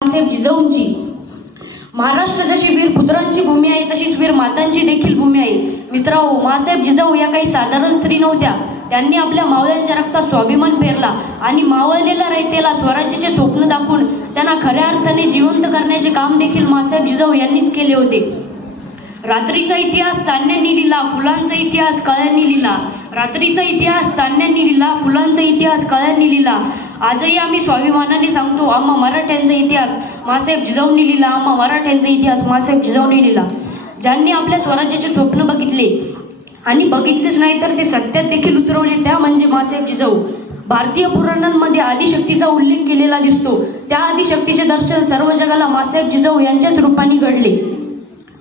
माँसाहेब जिजाऊंची महाराष्ट्र जशी वीर पुत्रांची भूमी आहे तशीच वीर मातांची देखील भूमी आहे. मित्रांनो, माँसाहेब जिजाऊ या काही साधारण स्त्री नव्हत्या. त्यांनी आपल्या मावळ्यांच्या रक्तात स्वाभिमान पेरला आणि मावळलेल्या रयतेला स्वराज्याचे स्वप्न दाखवून त्यांना खऱ्या अर्थाने जिवंत करण्याचे काम देखील माँसाहेब जिजाऊ यांनीच केले होते. रात्रीचा इतिहास चांदण्यांनी लिहिला, फुलांचा इतिहास कळ्यांनी लिहिला. रात्रीचा इतिहास चांदण्यांनी लिहिला, फुलांचा इतिहास कळ्यांनी लिहिला. आजही आम्ही स्वाभिमानाने सांगतो, आम्हा मराठ्यांचा इतिहास माँसाहेब जिजाऊंनी लिहिला, आम्हा मराठ्यांचा इतिहास माँसाहेब जिजाऊंनी लिहिला. ज्यांनी आपल्या स्वराज्याचे स्वप्न बघितले आणि बघितलेच नाही तर ते सत्यात देखील उतरवले, त्या म्हणजे माँसाहेब जिजाऊ. भारतीय पुराणांमध्ये आदिशक्तीचा उल्लेख केलेला दिसतो. त्या आदिशक्तीचे दर्शन सर्व जगाला माँसाहेब जिजाऊ यांच्याच रूपाने घडले.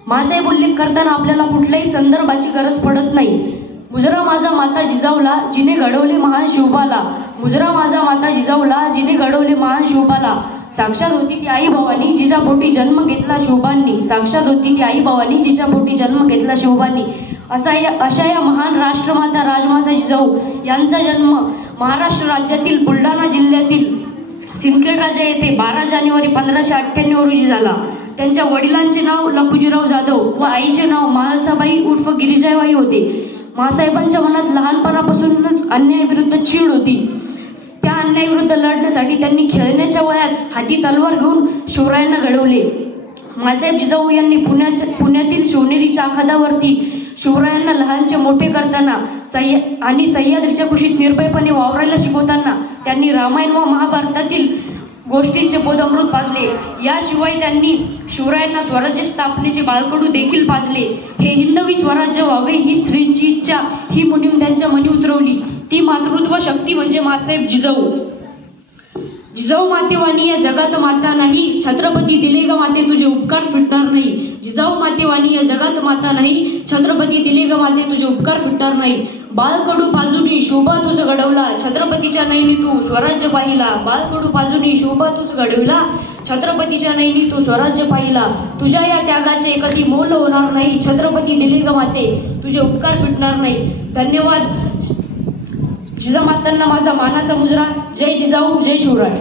माँसाहेब उल्लेख करताना आपल्याला कुठल्याही संदर्भाची गरज पडत नाही. मुजरा माझा माता जिजाऊला जिने घडवले महान शिवबाला. मुजरा माझा माता जिजाऊला जिने घडवले महान शिवबाला. साक्षात होती ती आई भवानी जिजापोटी जन्म घेतला शिवबांनी. साक्षात होती ती आई भवानी जिजापोटी जन्म घेतला शिवबांनी. अशा या महान राष्ट्रमाता राजमाता जिजाऊ यांचा जन्म महाराष्ट्र राज्यातील बुलढाणा जिल्ह्यातील सिंदखेड राजा येथे 12 जानेवारी 1598 रोजी झाला. त्यांच्या वडिलांचे नाव लखुजीराव जाधव व आईचे नाव महाळसाबाई उर्फ गिरिजाबाई होते. माँसाहेबांच्या मनात लहानपणापासूनच अन्यायाविरुद्ध चीड होती. त्या अन्यायाविरुद्ध लढण्यासाठी त्यांनी खेळण्याच्या वयात हाती तलवार घेऊन शिवरायांना घडवले. माँसाहेब जिजाऊ यांनी पुण्यातील शिवनेरीच्या आखाडावरती शिवरायांना लहानचे मोठे करताना आणि सह्याद्रीच्या कुशीत निर्भयपणे वावरायला शिकवताना त्यांनी रामायण व महाभारतातील गोष्टींचे बोधामृत पाजले. याशिवाय त्यांनी शिवरायांना स्वराज्य स्थापनेचे बाळकडू देखील पाजले. हे हिंदवी स्वराज्य व्हावे ही श्रींची इच्छा, ही मोहीम त्यांच्या मनी उतरवली. ती मातृत्व शक्ती म्हणजे माँसाहेब जिजाऊ. जिजाऊ मातेवाणी या जगात माता नाही, छत्रपती दिले ग माते तुझे उपकार फिटणार नाही. जिजाऊ मातेवाणी या जगात माता नाही, छत्रपती दिले ग माते तुझे उपकार फिटणार नाही. बाळकडू पाजुनी शोभा तुझ घडवला, छत्रपतीच्या नयनी तू स्वराज्य पाहिला. बाळकडू पाजुनी शोभा तुझ घडवला, छत्रपतीच्या नयनी तू स्वराज्य पाहिला. तुझ्या या त्यागाचे कधी मोल होणार नाही, छत्रपती दिले ग माते तुझे उपकार फिटणार नाही. धन्यवाद. जिजामातांना माझा मानाचा मुजरा. जय जिजाऊ, जय शिवराय.